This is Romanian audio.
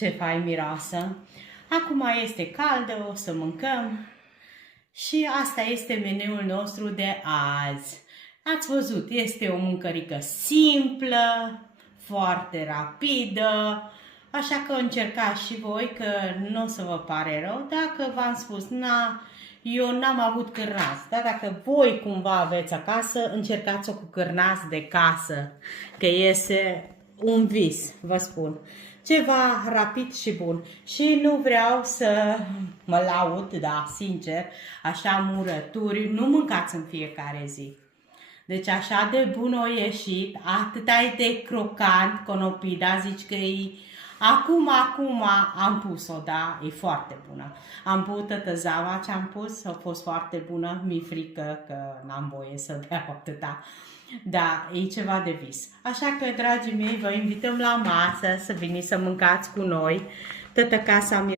ce fain miroasă. Acum este caldă, o să mâncăm și asta este meniul nostru de azi. Ați văzut, este o mâncărică simplă, foarte rapidă, așa că încercați și voi că nu o să vă pare rău. Dacă v-am spus, eu n-am avut cârnați, dar dacă voi cumva aveți acasă, încercați-o cu cârnați de casă, că este un vis, vă spun. Ceva rapid și bun. Și nu vreau să mă laud, da, sincer, așa murături, nu mâncați în fiecare zi. Deci așa de bun o ieșit, atâta e de crocant, conopida, zici că e... Acum am pus-o, da, e foarte bună. Am băut tătăzaua ce am pus, a fost foarte bună, mi-e frică că n-am voie să beau atâta. Da, e ceva de vis. Așa că, dragii mei, vă invităm la masă să veniți să mâncați cu noi. Tătă casa